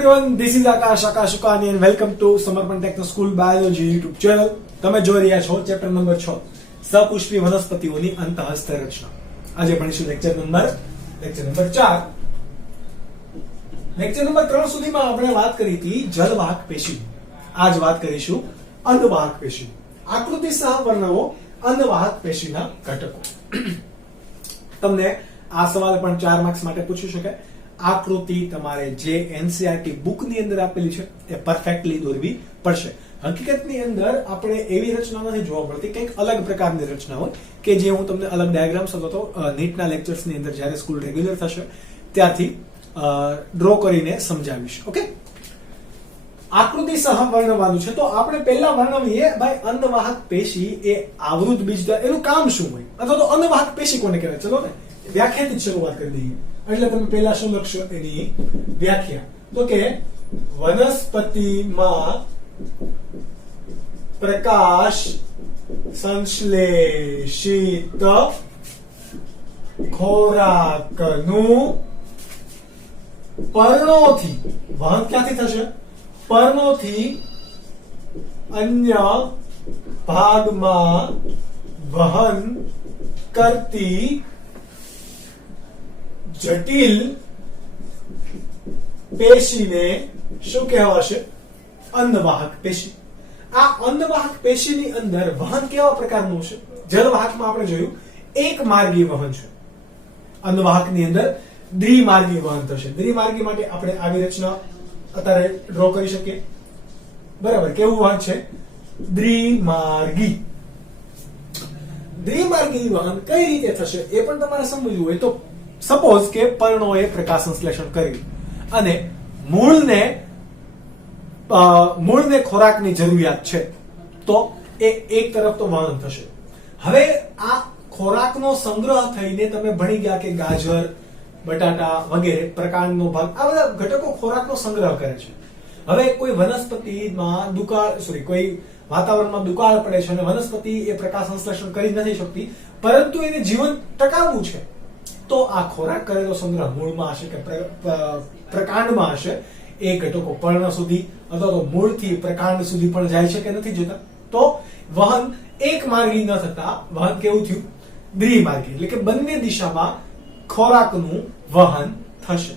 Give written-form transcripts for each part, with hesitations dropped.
everyone, this is Akash Ukani and welcome to Samarpan Techno School Biology YouTube channel. તમે જોઈ રહ્યા છો chapter number 6 સપુષ્પી વનસ્પતિઓની અંતઃસ્થ રચના. આજે ભણીશું lecture number 4. Lecture number 3 સુધીમાં આપણે વાત કરી હતી જલવાહક પેશી. આજ વાત કરીશું અંડવાહક પેશી. આકૃતિ સહ વર્ણવો અંડવાહક પેશીના ઘટકો. તમને આ સવાલ પણ 4 માર્ક્સ માટે પૂછી શકાય. આકૃતિ તમારે જે એનસીઈઆરટી બુક ની અંદર આપેલી છે એ પરફેક્ટલી દોરવી પડશે. હકીકતની અંદર આપણે એવી રચના નથી જોવા મળતી, કંઈક અલગ પ્રકારની રચના હોય કે જે હું તમને અલગ ડાયાગ્રામ્સ અથવા તો નીટના લેક્ચર્સ ની અંદર જ્યારે સ્કૂલ રેગ્યુલર થશે ત્યારથી ડ્રો કરીને સમજાવીશ. ઓકે, આકૃતિ સહ વર્ણવાનું છે તો આપણે પહેલા વર્ણવીએ ભાઈ અંડવાહક પેશી એ આવૃત બીજદ્વાર. એનું કામ શું હોય અથવા તો અંડવાહક પેશી કોને કહેવાય? ચલો ને વ્યાખ્યાથી શરૂઆત કરી દઈએ. એટલે તમે પહેલા શું લખશો એની વ્યાખ્યા, તો કે વનસ્પતિમાં પ્રકાશ સંશ્લેષિત ખોરાકનું પર્ણોથી વહન ક્યાંથી થશે? પર્ણોથી અન્ય ભાગમાં વહન કરતી જટિલ પેશીને શું કહેવાશે? અંડવાહક પેશી. આ અંડવાહક પેશીની અંદર વહન કેવા પ્રકારનું છે? જલવાહકમાં આપણે જોયું એક માર્ગી વહન છે. અંડવાહકની અંદર દ્વિમાર્ગી વહન થશે. દ્વિમાર્ગી માટે આપણે આવી રચના અત્યારે ડ્રો કરી શકીએ. બરાબર, કેવું વહન છે? દ્વિમાર્ગી. દ્વિમાર્ગી વહન કઈ રીતે થશે એ પણ તમારે સમજવું હોય તો સપોઝ કે પર્ણોએ પ્રકાશ સંશ્લેષણ કર્યું અને મૂળને ખોરાકની જરૂરિયાત છે તો એ એક તરફ તો વહન થશે. હવે આ ખોરાકનો સંગ્રહ થઈને તમે ભણી ગયા કે ગાજર, બટાટા વગેરે પ્રકારનો ભાગ, આ બધા ઘટકો ખોરાકનો સંગ્રહ કરે છે. હવે કોઈ વનસ્પતિમાં કોઈ વાતાવરણમાં દુકાળ પડે છે અને વનસ્પતિ એ પ્રકાશ સંશ્લેષણ કરી નથી શકતી, પરંતુ એને જીવન ટકાવવું છે તો આ ખોરાક કરેલો સંગ્રહ મૂળમાં હશે કે પ્રકાંડમાં હશે. એ ઘટકો પર્ણ સુધી અથવા તો મૂળથી પ્રકાંડ સુધી પણ જાય છે કે નથી જતા? તો વહન એક માર્ગી ન થતા વહન કેવું થયું? દ્વિમાર્ગી. એટલે કે બંને દિશામાં ખોરાકનું વહન થશે.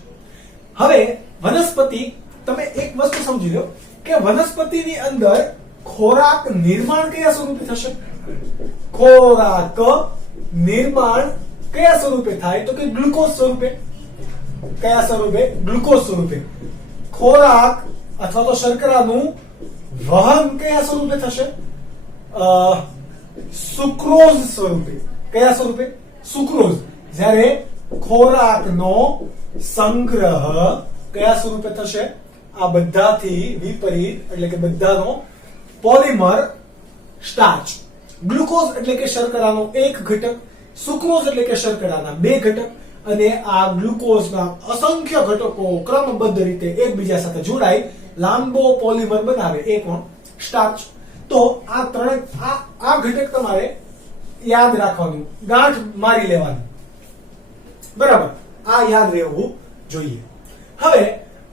હવે વનસ્પતિ, તમે એક વસ્તુ સમજી લો કે વનસ્પતિની અંદર ખોરાક નિર્માણ કયા સ્વરૂપે થશે? ખોરાક નિર્માણ કયા સ્વરૂપે થાય? તો કે ગ્લુકોઝ સ્વરૂપે. કયા સ્વરૂપે? ગ્લુકોઝ સ્વરૂપે. ખોરાક અથવા તો શર્કરાનું વહન કયા સ્વરૂપે થશે? સુક્રોઝ સ્વરૂપે. કયા સ્વરૂપે? સુક્રોઝ. જ્યારે ખોરાકનો સંગ્રહ કયા સ્વરૂપે થશે? આ બધાથી વિપરીત, એટલે કે બધાનો પોલિમર સ્ટાર્ચ. ગ્લુકોઝ એટલે કે શર્કરાનો એક ઘટક, સુક્રોઝ એટલે કે શર્કરાના બે ઘટક, અને આ ગ્લુકોઝના અસંખ્ય ઘટકો ક્રમબદ્ધ રીતે એકબીજા સાથે જોડાઈ લાંબો પોલિમર બનાવે. એ કોણ? સ્ટાર્ચ. તો આ ઘટક તમારે યાદ રાખવાનું, ગાંઠ મારી લેવાની. બરાબર, આ યાદ રહેવું જોઈએ. હવે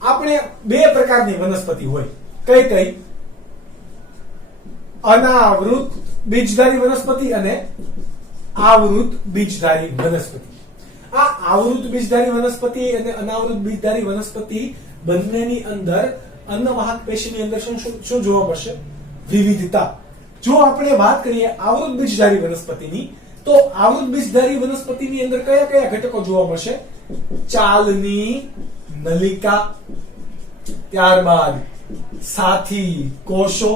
આપણે બે પ્રકારની વનસ્પતિ હોય. કઈ કઈ? અનાવૃત બીજધારી વનસ્પતિ અને આવૃત બીજધારી વનસ્પતિ. આ આવૃત બીજધારી વનસ્પતિ અને અનાવૃત બીજધારી વનસ્પતિ બંનેની અંદર અંડવાહક પેશીની અંદર શું જોવા મળશે? વિવિધતા. જો આપણે વાત કરીએ આવૃત બીજધારી વનસ્પતિની, તો આવૃત બીજધારી વનસ્પતિની અંદર કયા કયા ઘટકો જોવા મળશે? ચાલની નલિકા, ત્યારબાદ સાથી કોષો,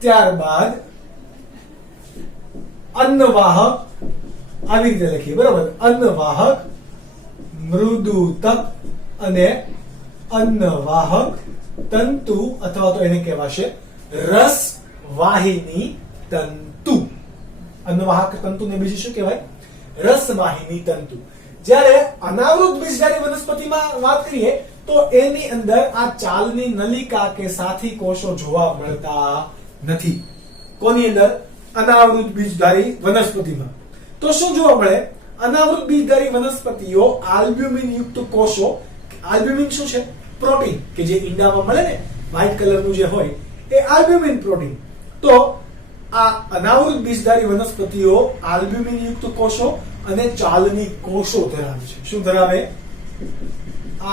ત્યારબાદ અન્નવાહક. આવી રીતે લખીએ. બરાબર, અન્નવાહક, મૃદુતક અને અન્નવાહક તંતુ અથવા તો એને કહેવાશે રસવાહિની તંતુ. અન્નવાહક તંતુને બીજું શું કહેવાય? રસવાહિની તંતુ. જ્યારે અનાવૃત બીજધારી વનસ્પતિમાં વાત કરીએ તો એની અંદર આ ચાલની નલિકા કે સાથી કોષો જોવા મળતા નથી. કોની અંદર? અનાવૃત બીજધારી વનસ્પતિમાં. તો શું જોવા મળે? અનાવૃત બીજધારી વનસ્પતિઓ આલ્બ્યુમિન યુક્ત કોષો. આલ્બ્યુમિન શું છે? પ્રોટીન કે જે ઈંડામાં મળે ને વ્હાઇટ કલરનું જે હોય એ આલ્બ્યુમિન પ્રોટીન. તો આ અનાવૃત બીજધારી વનસ્પતિઓ આલ્બ્યુમિન યુક્ત કોષો અને ચાલની કોષો ધરાવે છે. શું ધરાવે?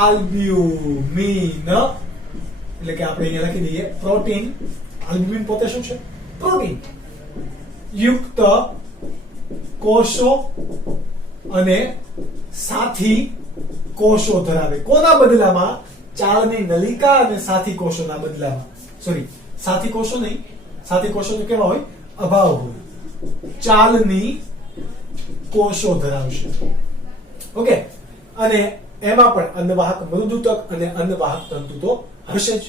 આલ્બ્યુમિન એટલે કે આપણે અહીંયા લખી દઈએ પ્રોટીન. આલ્બ્યુમિન પોતે શું છે? પ્રોટીન યુક્ત કોષો અને સાથી કોષો ધરાવે. કોના બદલામાં? ચાલની નલિકા અને સાથી કોષોના બદલામાં. સોરી, સાથી કોષો નહીં, સાથી કોષો તો કેવા હોય? અભાવ હોય. ચાલની કોષો ધરાવશે. ઓકે, અને એમાં પણ અન્નવાહક મૃદુતક અને અન્નવાહક તંતુ તો હશે જ.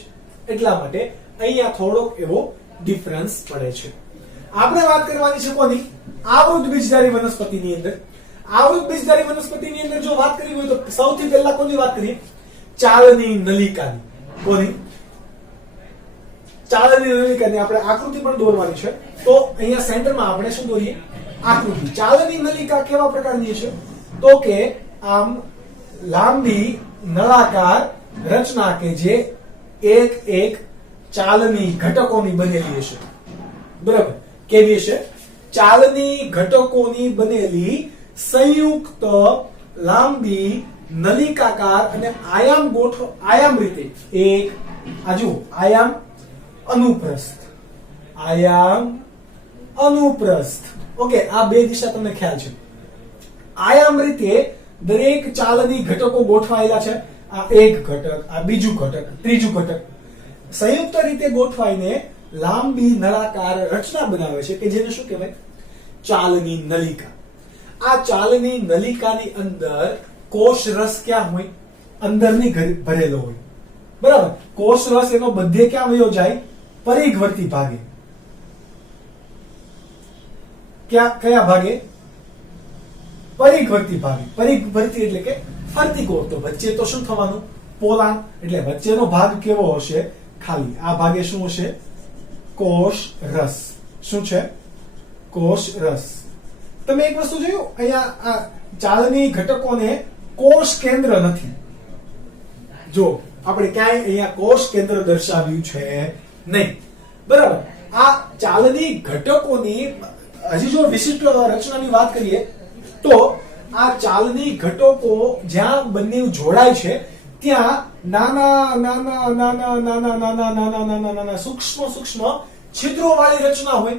એટલા માટે અહીંયા થોડોક એવો ડિફરન્સ પડે છે. આપણે વાત કરવાની છે કોની? આવૃત બીજધારી વનસ્પતિની અંદર. આવૃત બીજધારી વનસ્પતિની અંદર જો વાત કરવી હોય તો સૌથી પહેલા કોની વાત કરીએ? ચાલની નલિકાની. કોની? ચાલની નલિકાની આપણે આકૃતિ પણ દોરવાની છે. તો અહીંયા સેન્ટરમાં આપણે શું દોરીએ? આકૃતિ. ચાલની નલિકા કેવા પ્રકારની છે? તો કે આમ લાંબી નળાકાર રચના કે જે એક એક ચાલની ઘટકોની બનેલી હશે. બરાબર? કેવી હશે? ચાલની ઘટકોની બનેલી સંયુક્ત લાંબી નલિકાકાર અને આયામ રીતે એક આજુ આયામ અનુપ્રસ્થ, આયામ અનુપ્રસ્થ. ઓકે, આ બે દિશા તમને ખ્યાલ છે. આયામ રીતે દરેક ચાલની ઘટકો ગોઠવાયેલા છે. આ એક ઘટક, આ બીજું ઘટક, ત્રીજું ઘટક સંયુક્ત રીતે ગોઠવાઈને લાંબી નળાકાર રચના બનાવે છે કે જેને શું કહેવાય? ચાલની નલિકા. આ ચાલની નલિકાની અંદર કોષ રસ ક્યાં હોય? અંદરની ભરેલો હોય. બરાબર? કોષ રસ એનો બધે ક્યાં વયો જાય? પરિઘવર્તી ભાગે. કયા ભાગે? પરિઘવર્તી ભાગે. પરિઘવર્તી એટલે કે ફરતી કોર. તો વચ્ચે તો શું થવાનું? પોલાણ. એટલે વચ્ચેનો ભાગ કેવો હશે? ખાલી. આ ભાગે શું હશે? કોષ રસ. શું છે? કોષ રસ. તમે એક વસ્તુ જોયું, અહીંયા આ ચાલની ઘટકોને કોષ કેન્દ્ર નથી. જો આપણે ક્યાંય અહીંયા કોષ કેન્દ્ર દર્શાવ્યું છે નહીં. બરાબર? આ ચાલની ઘટકોની હજી જો વિશિષ્ટ રચનાની વાત કરીએ તો આ ચાલની ઘટકો જ્યાં બંને જોડાય છે ત્યાં નાના નાના નાના નાના નાના નાના નાના નાના સૂક્ષ્મ છિદ્રો વાળી રચના હોય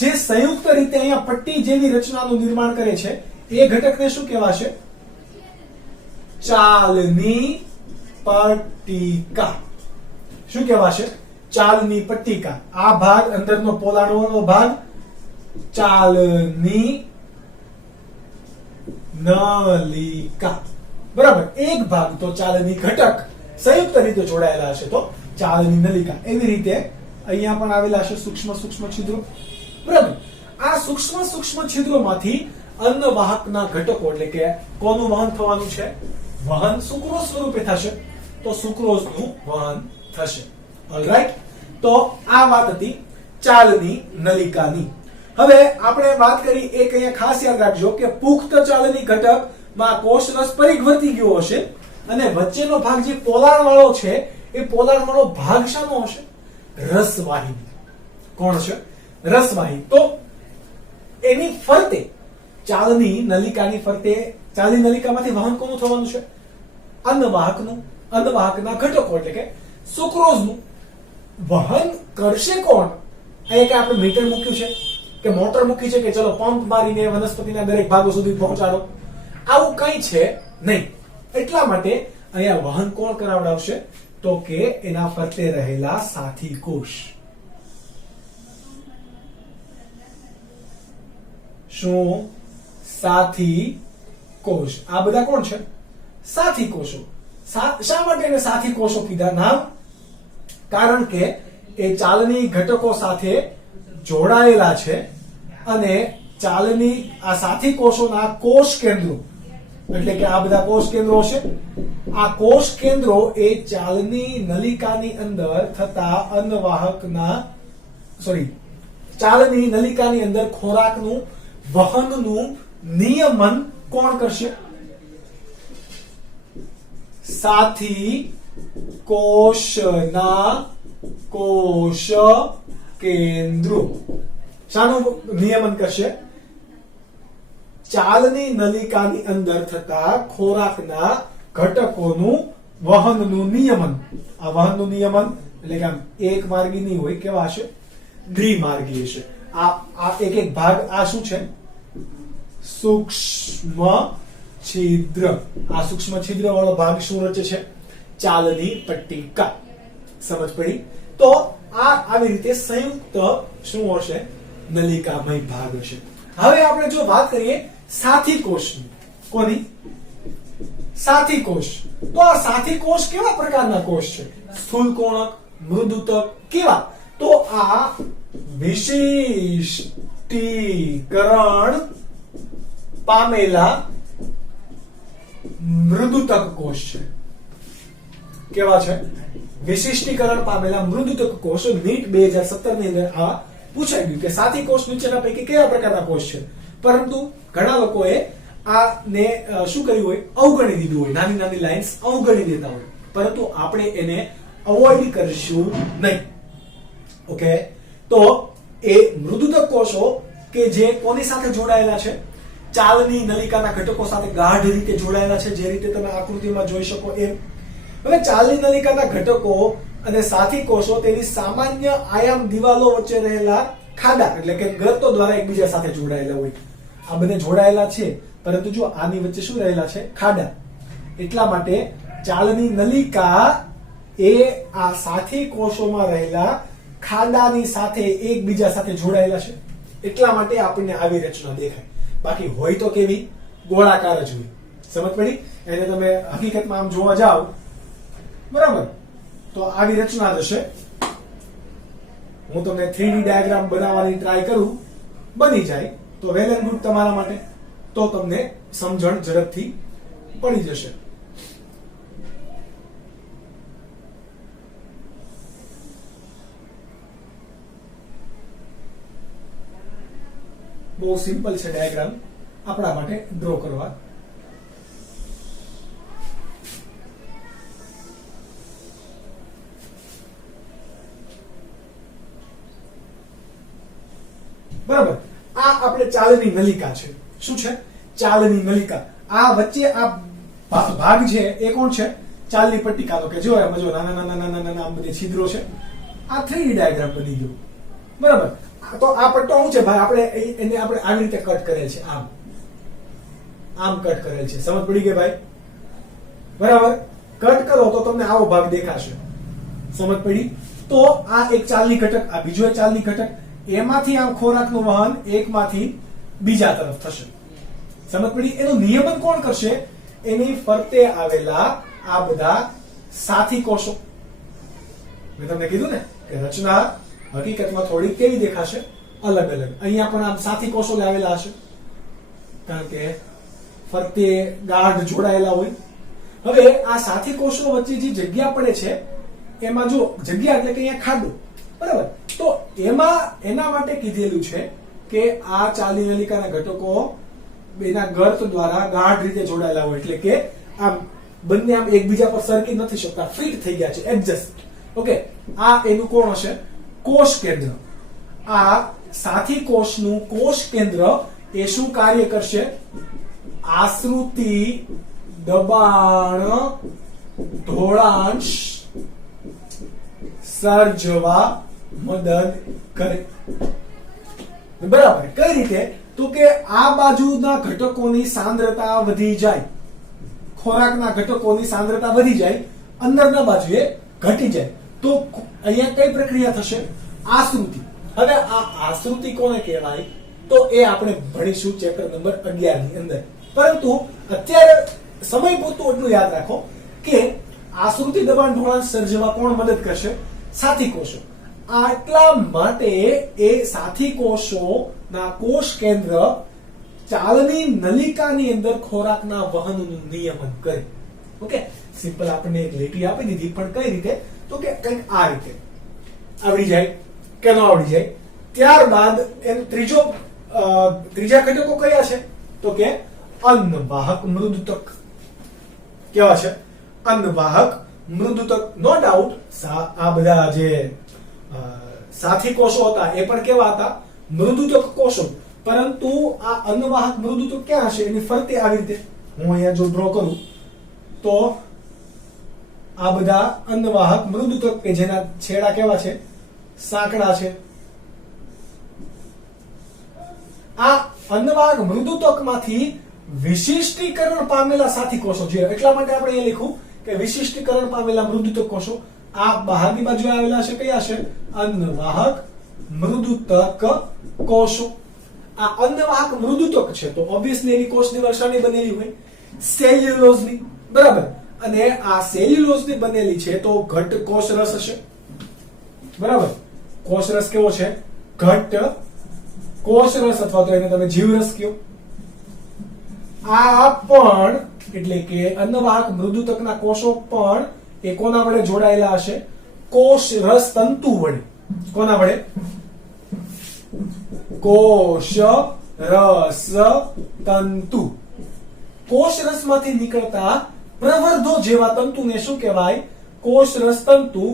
જે સંયુક્ત રીતે અહીંયા પટ્ટી જેવી રચનાનું નિર્માણ કરે છે. એ ઘટકને શું કહેવાશે? ચાલની પટ્ટિકા. શું કહેવાશે? ચાલની પટ્ટિકા. આ ભાગ અંદરનો પોલાણનો ભાગ ચાલની નલિકા. બરાબર? એક ભાગ તો ચાલની ઘટક સંયુક્ત રીતે જોડાયેલા હશે તો ચાલની નલિકા. એવી રીતે અહીંયા પણ આવેલા હશે સૂક્ષ્મ છિદ્રો. બરાબર? આ સૂક્ષ્મ છિદ્રોમાંથી અન્નવાહકના ઘટકો એટલે કે કોનું વહન થવાનું છે? વહન સુક્રોઝ સ્વરૂપે થશે. તો સુક્રોઝનું વહન થશે. ઓલરાઈટ? તો આ વાત હતી ચાલની નલિકાની. હવે આપણે વાત કરી એક અહીંયા ખાસ યાદ રાખજો કે પુખ્ત ચાલની ઘટકમાં કોષ રસ પરિઘવર્તી ગયો હશે અને વચ્ચેનો ભાગ જે પોલાણ વાળો છે એ પોલાણ વાળો ભાગ શાનો હશે? રસવાહિની. કોણ છે? રસવાહી. તો એની ફરતે ચાલની નલિકાની ફરતે ચાલની નલિકામાંથી વહન કોનું થવાનું છે? અન્નવાહકનું. અન્નવાહકના ઘટકો એટલે કે સુક્રોઝનું વહન કરશે કોણ? અહીંયા કે આપણે મીટર મૂક્યું છે કે મોટર મૂકી છે કે ચલો પંપ મારીને વનસ્પતિના દરેક ભાગો સુધી પહોંચાડો? આવું કઈ છે નહીં. એટલા માટે અહીંયા વહન કોણ કરાવડાવશે? તો કે એના ફરતે રહેલા સાથી કોષ. શું? સાથી કોષ. આ બધા કોણ છે? સાથી કોષો. શા માટે એને સાથી કોષો કીધા નામ? કારણ કે એ ચાલની ઘટકો સાથે જોડાયેલા છે અને ચાલની આ સાથી કોષોના કોષ કેન્દ્રો એટલે કે આ બધા કોષ કેન્દ્રો છે. આ કોષ કેન્દ્રો એ ચાલની નલિકાની અંદર થતા ચાલની નલિકાની અંદર ખોરાકનું વહનનું નિયમન કોણ કરશે? સાથી કોષના કોષ કેન્દ્રો શાનું નિયમન કરશે? ચાલની નલિકાની અંદર થતા ખોરાકના ઘટકોનું વહનનું નિયમન. આ વહનનું નિયમન એટલે કે આમ એક માર્ગી નહીં હોય, કેવા હશે? દ્વિમાર્ગી હશે. આ એક એક ભાગ આ શું છે? સૂક્ષ્મ છિદ્ર. આ સૂક્ષ્મ છિદ્ર વાળો ભાગ શું રચે છે? ચાલની પટ્ટિકા. સમજ પડી? તો આ આવી રીતે સંયુક્ત શું હશે? નલિકામય ભાગ હશે. હવે આપણે જો વાત કરીએ સાથી કોષની. કોની? સાથી કોષ. તો આ સાથી કોષ કેવા પ્રકારના કોષ છે? સ્થૂલ કોણક, મૃદુતક, કેવા? તો આ વિશિષ્ટીકરણ પામેલા મૃદુતક કોષ છે. કેવા છે? વિશિષ્ટીકરણ પામેલા મૃદુતક કોષ. નીટ 2017 ની અંદર આ પૂછાઈ ગયું કે સાથી કોષ નીચેના પૈકી કયા પ્રકારના કોષ છે, પરંતુ ઘણા લોકોએ આને શું કર્યું હોય? અવગણી દીધું હોય. નાની નાની લાઇન્સ અવગણી દેતા હોય, પરંતુ આપણે એને અવોઇડ કરીશું નહીં. ઓકે, તો એ મૃદુતક કોષો કે જે કોની સાથે જોડાયેલા છે? ચાલની નલિકાના ઘટકો સાથે ગાઢ રીતે જોડાયેલા છે, જે રીતે તમે આકૃતિમાં જોઈ શકો એમ. હવે ચાલની નલિકાના ઘટકો અને સાથી કોષો તેની સામાન્ય આયામ દિવાલો વચ્ચે રહેલા ખાડા એટલે કે ગર્તો દ્વારા એકબીજા સાથે જોડાયેલા હોય. આ બંને જોડાયેલા છે, પરંતુ જો આની વચ્ચે શું રહેલા છે? ખાડા. એટલા માટે ચાલની નલિકા એ આ સાથી કોષોમાં રહેલા ખાડાની સાથે એકબીજા સાથે જોડાયેલા છે. એટલા માટે આપણને આવી રચના દેખાય. બાકી હોય તો કેવી? ગોળાકાર જ હોય. સમજ પડી? એને તમે હકીકતમાં આમ જોવા જાવ, બરાબર, તો આવી રચના હશે. હું તમને 3D ડાયાગ્રામ બનાવવાની ટ્રાય કરું, બની જાય તો વેલ એન્ડ ગુડ તમારા માટે. તો તમને સમજણ ઝડપથી પડી જશે. બહુ સિમ્પલ છે ડાયાગ્રામ આપણા માટે ડ્રો કરવા. બરાબર, આ આપણે ચાલની નલિકા છે. શું છે? ચાલની નલિકા. આ વચ્ચે આ ભાગ છે એ કોણ છે? ચાલની પટ્ટિકા. તો કે જો એમાં જો નાના નાના નાના નાના આમ બધી છિદ્રો છે. આ 3D ડાયાગ્રામ બની ગયો. બરાબર, તો આ પટ્ટો શું છે ભાઈ? આપણે એને આપણે આવી રીતે કટ કરેલ છે. આમ કટ કરેલ છે. સમજ પડી ગઈ ભાઈ? બરાબર, કટ કરો તો તમને આવો ભાગ દેખાશે. સમજ પડી? તો આ એક ચાલની ઘટક, આ બીજો એક ચાલની ઘટક. એમાંથી આમ ખોરાકનું વહન એકમાંથી બીજા તરફ થશે. સમજ પડી? એનું નિયમન કોણ કરશે? એની ફરતે આવેલા આ બધા સાથી કોષો. મેં તમને કીધું ને કે રચના હકીકતમાં થોડી કેવી દેખાશે? અલગ અલગ. અહીંયા પણ આમ સાથી કોષો લાવેલા હશે, કારણ કે ફરતે ગાઢ જોડાયેલા હોય. હવે આ સાથી કોષો વચ્ચે જે જગ્યા પડે છે, એમાં જો જગ્યા એટલે કે અહીંયા ખાડો, બરાબર, તો એમાં એના માટે કીધેલું છે કે આ ચાલની નલિકાના ઘટકો એના ગર્ત દ્વારા ગાઢ રીતે જોડાયેલા હોય, એટલે કે આમ બંને આમ એકબીજા પર સરકી નથી શકતા, ફિટ થઈ ગયા છે, એડજસ્ટ. ઓકે, આ એનું કોણ હશે? કોષ કેન્દ્ર. આ સાથી કોષનું કોષ કેન્દ્ર એ શું કાર્ય કરશે? આશ્રુતિ દબાણ ઢોળાંશ સર્જવા મદદ કરે. બરાબર, કઈ રીતે? તો કે આ બાજુના ઘટકોની સાંદ્રતા વધી જાય, ખોરાકના ઘટકોની સાંદ્રતા વધી જાય, અંદરના બાજુએ ઘટી જાય, તો અહીંયા કઈ પ્રક્રિયા થશે? આશ્રુતિ. હવે આ આશ્રુતિ કોને કહેવાય? તો એ આપણે ભણીશું ચેપ્ટર નંબર 11 ની અંદર. પરંતુ અત્યારે સમય પૂરતું એટલું યાદ રાખો કે આશ્રુતિ દબાણ ઢોળાંશ સર્જવા કોણ મદદ કરશે? સાથી કોષો. આટલા માટે એ સાથી કોષોના કોષ કેન્દ્ર ચાલની નલિકાની અંદર ખોરાકના વહનનું નિયમન કરે. ઓકે, સિમ્પલ આપણને એક લીટી આપી દીધી, પણ કઈ રીતે? તો કે કંઈક આ રીતે આવડી જાય કે ન આવડી જાય. ત્યારબાદ એમ ત્રીજા ઘટકો કયા છે? તો કે અન્નવાહક મૃદુતક. કેવા છે? અન્નવાહક મૃદુતક. નો ડાઉટ આ બધા જે સાથી કોષો હતા એ પણ કેવા હતા? મૃદુતક કોષો. પરંતુ આ અન્નવાહક મૃદુતક ક્યાં હશે? એની ફરતે આવી રીતે હું અહીંયા જો ડ્રો કરું તો આ બધા અન્નવાહક મૃદુતક કે જેના છેડા કેવા છે? સાંકડા છે. આ અન્નવાહક મૃદુતકમાંથી વિશિષ્ટીકરણ પામેલા સાથી કોષો છે. એટલા માટે આપણે એ લખ્યું કે વિશિષ્ટીકરણ પામેલા મૃદુતક કોષો આ બહારની બાજુ આવેલા છે. કયા છે? અન્નવાહક મૃદુતક કોષો. આ અન્નવાહક મૃદુતક છે તો ઓબ્વિયસલી એની કોષ દિવાલ શાની બનેલી હોય? સેલ્યુલોઝની. બરાબર. અને આ સેલ્યુલોઝની બનેલી છે તો ઘટ્ટ કોષરસ હશે. બરાબર. કોષરસ કેવો છે? ઘટ્ટ કોષરસ અથવા તો એને તમે જીવરસ કહો. આ પણ એટલે કે અન્નવાહક મૃદુતકના કોષો પણ એ કોના વડે જોડાયેલા હશે? કોષરસ તંતુ વડે. કોના વડે? કોષરસ તંતુ. કોષરસમાંથી નીકળતા પ્રવર્ધો જેવા તંતુને શું કહેવાય? કોષરસ તંતુ.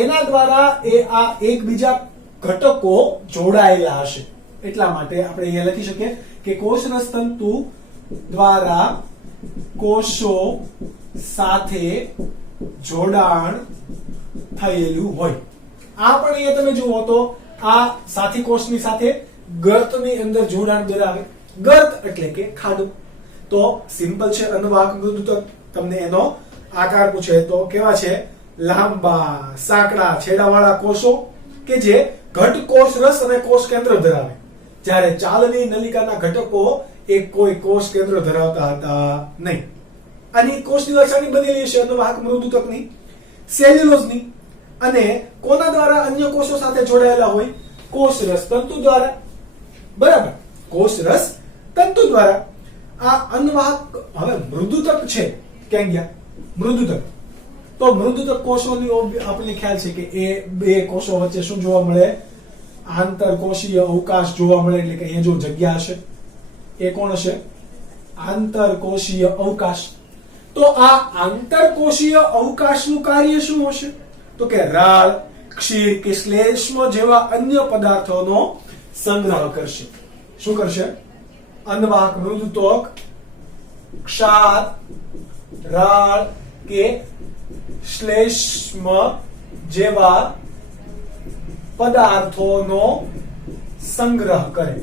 એના દ્વારા એ આ એકબીજા ઘટકો જોડાયેલા હશે. એટલા માટે આપણે અહીંયા લખી શકીએ કે કોષરસ તંતુ દ્વારા કોષો સાથે જોડાણ થયેલું હોય. આ પણ અહીંયા તમે જુઓ તો આ સાથી કોષની સાથે ગર્તની અંદર જોડાણ ધરાવે. ગર્ત એટલે કે ખાડો. તો સિમ્પલ છે અન્નવાહક મૃદુતક. તમને એનો આકાર પૂછે તો કેવા છે? લાંબા સાંકડા છેડાવાળા કોષો કે જે ઘટ કોષરસ અને કોષ કેન્દ્ર ધરાવે. જ્યારે ચાલની નલિકાના ઘટકો એ કોઈ કોષ કેન્દ્ર ધરાવતા હતા નહીં. આની કોષ દિવાલ શાની બનેલી છે? અન્નવાહક મૃદુતકની. સેલ્યુલોઝની. અને કોના દ્વારા અન્ય કોષો સાથે જોડાયેલા હોય? કોષરસ તંતુ દ્વારા. બરાબર. કોષરસ તંતુ દ્વારા. આ અન્નવાહક હવે મૃદુતક છે ક્યાં ગયા? મૃદુતક. તો મૃદુતક કોષોની આપણને ખ્યાલ છે કે એ બે કોષો વચ્ચે શું જોવા મળે? આંતરકોષીય અવકાશ જોવા મળે. એટલે કે અહીંયા જો જગ્યા હશે એ કોણ હશે? આંતરકોષીય અવકાશ. તો આ આંતરકોષીય અવકાશનું કાર્ય શું હશે? તો કે રાળ, ક્ષીર કે શ્લેષ્મ જેવા અન્ય પદાર્થોનો સંગ્રહ કરશે. શું કરશે? અન્નવાહક મૃદુતક ક્ષાર, રાળ કે શ્લેષ્મ જેવા પદાર્થોનો સંગ્રહ કરે.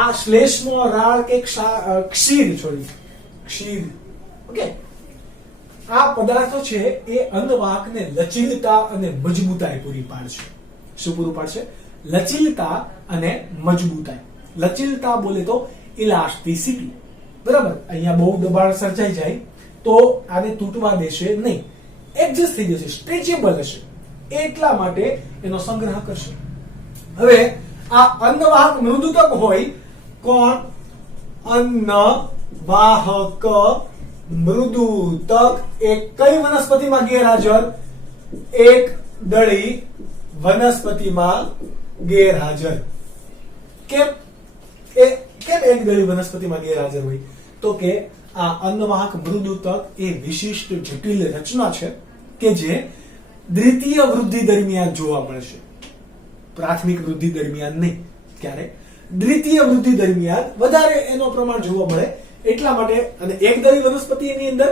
આ શ્લેષ્મ, રાળ કે ક્ષીર ક્ષીર ઓકે. આ પદાર્થો છે એ અન્નવાહકને લચીલતા અને મજબૂતાઈ પૂરી પાડશે. શું પૂરું પાડશે? લચીલતા અને મજબૂતાઈ. લચીલતા બોલે તો ઇલાસ્ટિસિટી. બરાબર. અહીંયા બહુ દબાણ સર્જાઈ જાય તો આને તૂટવા દેશે નહીં. એડજસ્ટ થઈ જશે, સ્ટ્રેચેબલ હશે. એટલા માટે એનો સંગ્રહ કરશે. હવે આ અન્નવાહક મૃદુતક હોય કોણ? અન્નવાહક મૃદુતક એ કઈ વનસ્પતિમાં ગેરહાજર? એક દળી વનસ્પતિમાં ગેરહાજર. કેમ એક દળી વનસ્પતિમાં ગેરહાજર હોય? તો કે આ અન્નવાહક મૃદુતક એ વિશિષ્ટ જટિલ રચના છે કે જે દ્વિતીય વૃદ્ધિ દરમિયાન જોવા મળશે. પ્રાથમિક વૃદ્ધિ દરમિયાન નહીં. ક્યારે? દ્વિતીય વૃદ્ધિ દરમિયાન વધારે એનો પ્રમાણ જોવા મળે. એટલા માટે અને એકદળી વનસ્પતિની અંદર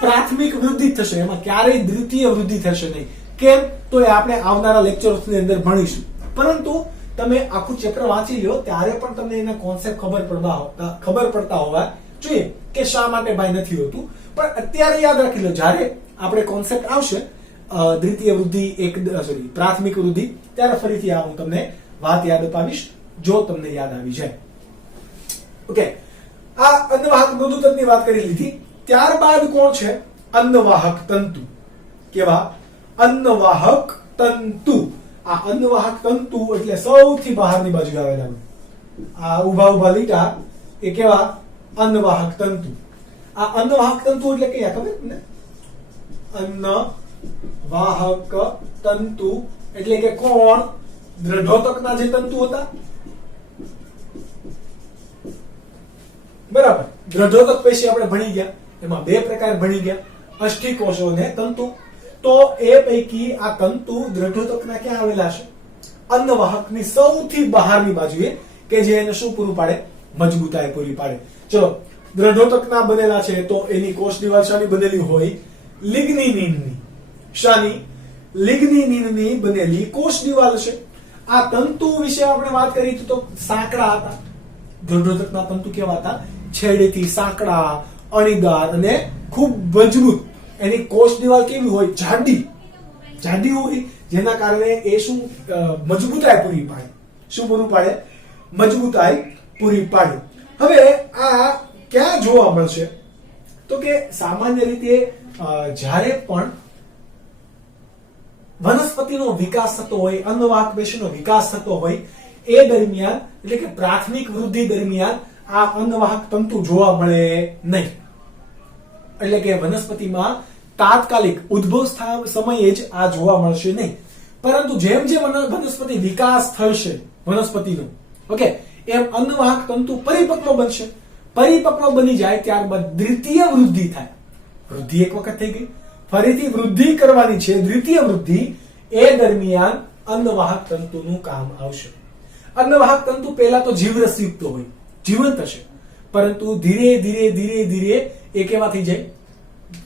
પ્રાથમિક વૃદ્ધિ થશે, એમાં ક્યારેય દ્વિતીય વૃદ્ધિ થશે નહીં. કેમ? તો એ આપણે આવનારા લેક્ચર્સની અંદર ભણીશું. પરંતુ તમે આખું ચેપ્ટર વાંચી લો ત્યારે પણ તમને એના કોન્સેપ્ટ ખબર પડતા હોવા જોઈએ કે શા માટે ભાઈ નથી હોતું. પણ અત્યારે યાદ રાખી લો, જ્યારે આપણે કોન્સેપ્ટ આવશે દ્વિતીય વૃદ્ધિ પ્રાથમિક વૃદ્ધિ, ત્યારે ફરીથી હું તમને વાત યાદ અપાવીશ જો તમને યાદ આવી જાય. ઓકે. આ અન્નવાહક મૃદુતકની વાત કરી લીધી. ત્યારબાદ કોણ છે? અન્નવાહક તંતુ. કેવા? અન્નવાહક તંતુ. આ અન્નવાહક તંતુ એટલે સૌથી બહારની બાજુ આવેલા આ ઉભા લીટા એ કેવા? અન્નવાહક તંતુ. આ અન્નવાહક તંતુ એટલે કયા ખબર ને? અન્નવાહક તંતુ એટલે કે કોણ? દ્રઢોતકના જે તંતુ હતા. બરાબર. દ્રઢોતક પેશી આપણે ભણી ગયા. એમાં બે પ્રકાર ભણી ગયા. અષ્ટિકોષો અને તંતુ. તો એ પૈકી આ તંતુ દ્રઢોતકના ક્યાં આવેલા છે? અન્નવાહકની સૌથી બહારની બાજુએ, કે જે એને શું પૂરું પાડે? મજબૂતાઈ પૂરી પાડે. ચલો, દ્રઢોતકના બનેલા છે તો એની કોષ દિવાલ શાની બનેલી હોય? લિગ્નિનની. શાની? લિગ્નિનની બનેલી કોષ દિવાલ છે. આ તંતુ વિશે આપણે વાત કરી તો સાંકડા હતા. દ્રઢોતકના તંતુ કેવા હતા? છેડેથી સાંકડા, અણીદાર અને ખૂબ મજબૂત. એની કોષ દિવાલ કેવી હોય? જાડી હોય, જેના કારણે એ શું મજબૂતાઈ પૂરી પાડે. શું પૂરું પાડે? મજબૂતાઈ પૂરી પાડે. હવે આ ક્યાં જોવા મળશે? તો કે સામાન્ય રીતે જ્યારે પણ વનસ્પતિનો વિકાસ થતો હોય, અન્નવાહક પેશીનો વિકાસ થતો હોય, એ દરમિયાન એટલે કે પ્રાથમિક વૃદ્ધિ દરમિયાન આ અન્નવાહક તંતુ જોવા મળે નહીં. એટલે કે વનસ્પતિમાં તાત્કાલિક ઉદ્ભવ સમયે જ આ જોવા મળશે નહીં. પરંતુ જેમ જેમ વનસ્પતિ વિકાસ થશે વનસ્પતિનો, ઓકે, એમ અન્નવાહક તંતુ પરિપક્વ બનશે. પરિપક્વ બની જાય ત્યારબાદ દ્વિતીય વૃદ્ધિ થાય. વૃદ્ધિ એક વખત થઈ ગઈ, ફરીથી વૃદ્ધિ કરવાની છે, દ્વિતીય વૃદ્ધિ. એ દરમિયાન અન્નવાહક તંતુનું કામ આવશે. અન્નવાહક તંતુ પહેલા તો જીવરસયુક્ત હોય, જીવંત હશે, પરંતુ ધીરે ધીરે ધીરે ધીરે એ કેવા થઈ જાય?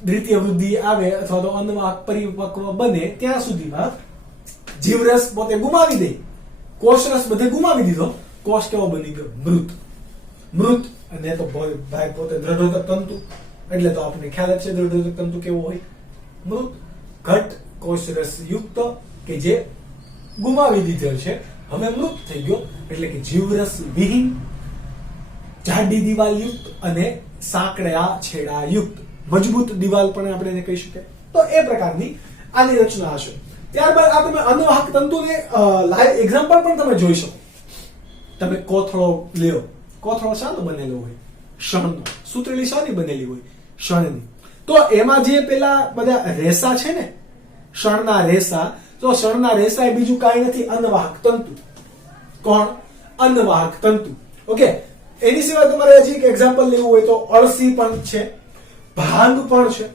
દ્વિતીય વૃદ્ધિ આવે અથવા તો અન્નવાહક પરિપક્વ બને ત્યાં સુધીમાં જીવરસ પોતે ગુમાવી દે, કોષરસ બધે ગુમાવી દીધો. કોષ કેવો બની ગયો? મૃત. અને તો ભાઈ પોતે દ્રઢોતક તંતુ, એટલે તો આપણે ખ્યાલ જ છે દ્રઢોતક તંતુ કેવો હોય? મૃત, ઘટ કોષરસ યુક્ત, કે જે ગુમાવી દીધેલ છે, હવે મૃત થઈ ગયો. એટલે કે જીવરસ વિહીન, જાડી દિવાલ યુક્ત અને સાંકડા છેડા યુક્ત, મજબૂત દિવાલ પણ આપણે એને કહી શકીએ. તો એ પ્રકારની આની રચના હશે. ત્યારબાદ આ તમે અન્નવાહક તંતુને લાઈવ એક્ઝામ્પલ પણ તમે જોઈ શકો. તમે કોથળો લ્યો, કોથળો શાનો બનેલો હોય? શણનો. સૂત્રેલી શાની બનેલી હોય? શણની. તો એમાં જે પેલા બધા રેસા છે ને, શણના રેસા, તો શણના રેસા એ બીજું કાંઈ નથી, અન્નવાહક તંતુ. કોણ? અન્નવાહક તંતુ. ઓકે, એની સિવાય તમારે હજી એક એક્ઝામ્પલ લેવું હોય તો અળસી પણ છે, ભાંગ પણ છે.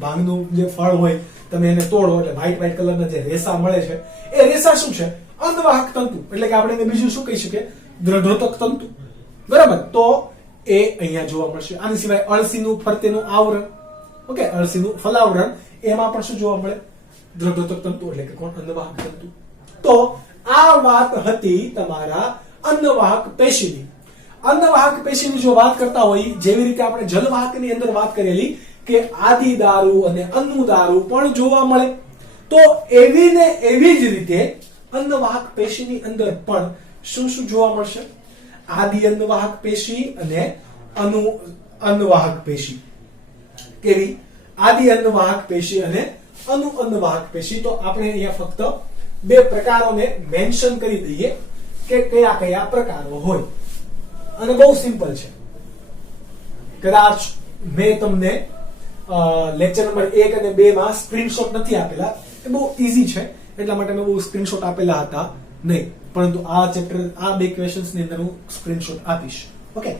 ભાંગનું જે ફળ હોય, તમે એને તોડો એટલે વ્હાઈટ કલરના જે રેસા મળે છે, એ રેસા શું છે? અન્નવાહક તંતુ. એટલે કે આપણે એને બીજું શું કહી શકીએ? દ્રઢોતક તંતુ. બરાબર. તો એ અહીંયા જોવા મળશે. આની સિવાય અળસીનું ફરતેનું આવરણ, ઓકે, અળસીનું ફલાવરણ, એમાં પણ શું જોવા મળે? દ્રઢોતક તંતુ. એટલે કે કોણ? અન્નવાહક તંતુ. તો આ વાત હતી તમારા અન્નવાહક પેશીની. અન્નવાહક પેશીની જો વાત કરતા હોય, જેવી રીતે આપણે જલવાહકની અંદર વાત કરેલી કે આદિદારુ અને અન્નદારુ પણ જોવા મળે, તો એવી ને એવી જ રીતે અન્નવાહક પેશીની અંદર પણ શું શું જોવા મળશે? આદિ અન્નવાહક પેશી અને અન્નવાહક પેશી. કેવી? આદિ અન્નવાહક પેશી અને અન્નવાહક પેશી. તો આપણે અહીંયા ફક્ત બે પ્રકારોને મેન્શન કરી દઈએ કે કયા કયા પ્રકારો હોય, અને બહુ સિમ્પલ છે. કદાચ મેં તમને લેક્ચર નંબર 1 અને 2 માં સ્ક્રીનશોટ નથી આપેલા, એ બહુ ઈઝી છે એટલા માટે મેં બહુ સ્ક્રીનશોટ આપેલા હતા નહીં, પરંતુ આ ચેપ્ટર આ બે ક્વેશ્ચન્સ ની અંદર હું સ્ક્રીનશોટ આપીશ. ઓકે,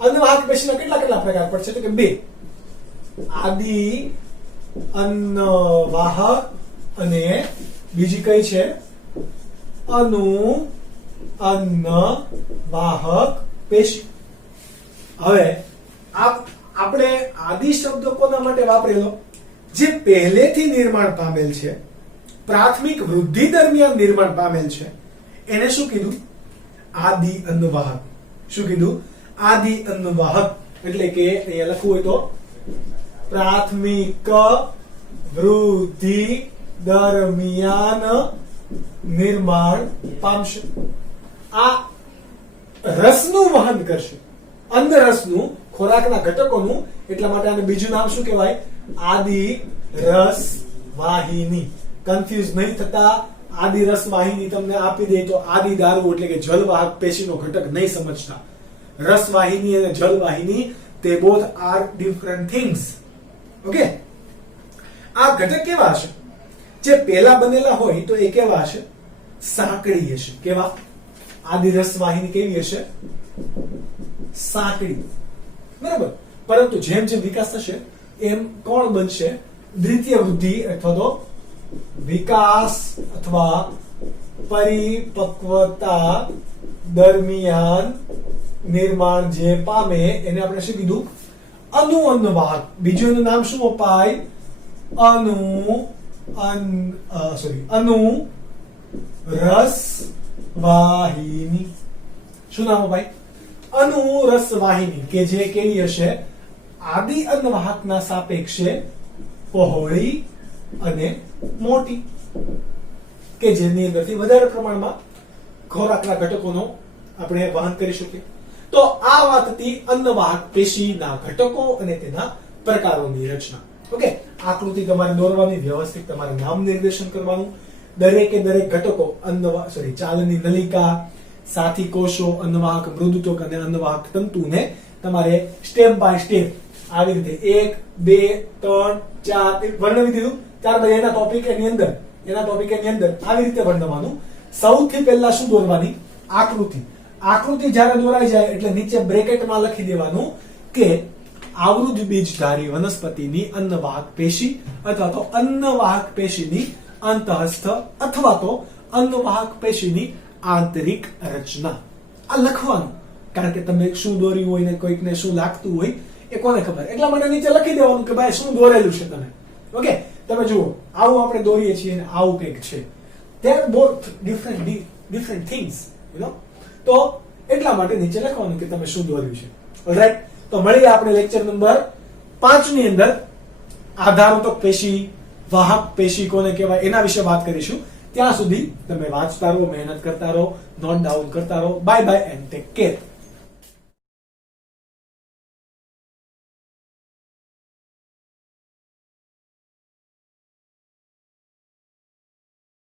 અન્નવાહક પેશીના કેટલા પ્રકાર પડશે? તો કે 2. આદિ અન્નવાહક અને બીજી કઈ છે? અન્નવાહક પેશી. હવે આપણે આદિ શબ્દ કોના માટે વાપરેલો? જે પહેલેથી નિર્માણ પામેલ છે, પ્રાથમિક વૃદ્ધિ દરમિયાન નિર્માણ પામેલ છે, એને શું કીધું? આદિ અન્નવાહક. શું કીધું? આદિ અન્નવાહક. એટલે કે અહીંયા લખવું હોય તો પ્રાથમિક વૃદ્ધિ દરમિયાન નિર્માણ પામશે. આ રસનું વહન કરશે, અન્ન રસનું, ખોરાકના ઘટકોનું. એટલા માટે આને બીજું નામ શું કહેવાય? આદિ રસ વાહિની. કન્ફ્યુઝ નહીં થતા. આદિ રસ વાહિની તમને આપી દે તો આદિ દારૂ એટલે કે જલવાહક પેશીનો ઘટક નહીં સમજતા. રસ વાહિની અને જલ વાહિની, તે both are different things. Okay, આ ઘટક કેવા હશે? જે પહેલા બનેલા હોય તો એ કેવા હશે? સાંકડી હશે. કેવા? આદિ રસ વાહિની કેવી હશે? સાંકડી. બરાબર. પરંતુ જેમ જેમ વિકાસ થશે એમ કોણ બનશે? દ્વિતીય વૃદ્ધિ અથવા તો વિકાસ અથવા પરિપક્વતા દરમિયાન નિર્માણ જે પામે એને આપણે શું કીધું? અનુઅન્નવાહક. બીજું એનું નામ શું અપાય? અનુરસવાહિની. શું નામ અપાય? અનુરસવાહિની, કે જે કેવી હશે? આદિ અન્નવાહકના સાપેક્ષે પહોળી અને મોટી, કે જેની અંદરથી વધારે પ્રમાણમાં ખોરાકના ઘટકોનો આપણે વહન કરી શકીએ. તો આ વાત હતી અન્નવાહક પેશીના ઘટકો અને તેના પ્રકારોની રચના. ઓકે, આકૃતિ તમારે દોરવાની, વ્યવસ્થિત તમારે નામ નિર્દેશન કરવાનું. દરેકે દરેક ઘટકો ચાલની નલિકા, સાથી કોષો, અન્નવાહક મૃદુતક અને અન્નવાહક તંતુને તમારે સ્ટેપ બાય સ્ટેપ આવી રીતે 1 2 3 4 વર્ણવી દીધું. ત્યારબાદ એના ટોપિક એની અંદર આવી રીતે વર્ણવવાનું. સૌથી પહેલા શું દોરવાની? આકૃતિ. આકૃતિ જ્યારે દોરાઈ જાય એટલે નીચે બ્રેકેટમાં લખી દેવાનું કે આવૃત બીજધારી વનસ્પતિની અન્નવાહક પેશી અથવા તો અન્નવાહક પેશીની અંતઃસ્થ અથવા તો અન્નવાહક પેશીની આંતરિક રચના. આ લખવાનું, કારણ કે તમે શું દોર્યું હોય ને કોઈકને શું લાગતું હોય એ કોને ખબર. એટલા માટે નીચે લખી દેવાનું કે ભાઈ શું દોરેલું છે તમે. ઓકે, તમે જુઓ આવું આપણે દોરીએ છીએ અને આવું કંઈક છે. they are both different things, you know. તો એટલા માટે નીચે લખવાનું કે તમે શું દોર્યું છે. ઓલરાઈટ, તો મળીએ આપણે લેક્ચર નંબર 5 ની અંદર આધારોતક પેશી, વાહક પેશી કોને કહેવાય એના વિશે વાત કરીશું. ત્યાં સુધી તમે વાંચતા રહો, મહેનત કરતા રહો, નોટ ડાઉન કરતા રહો. Bye bye and take care.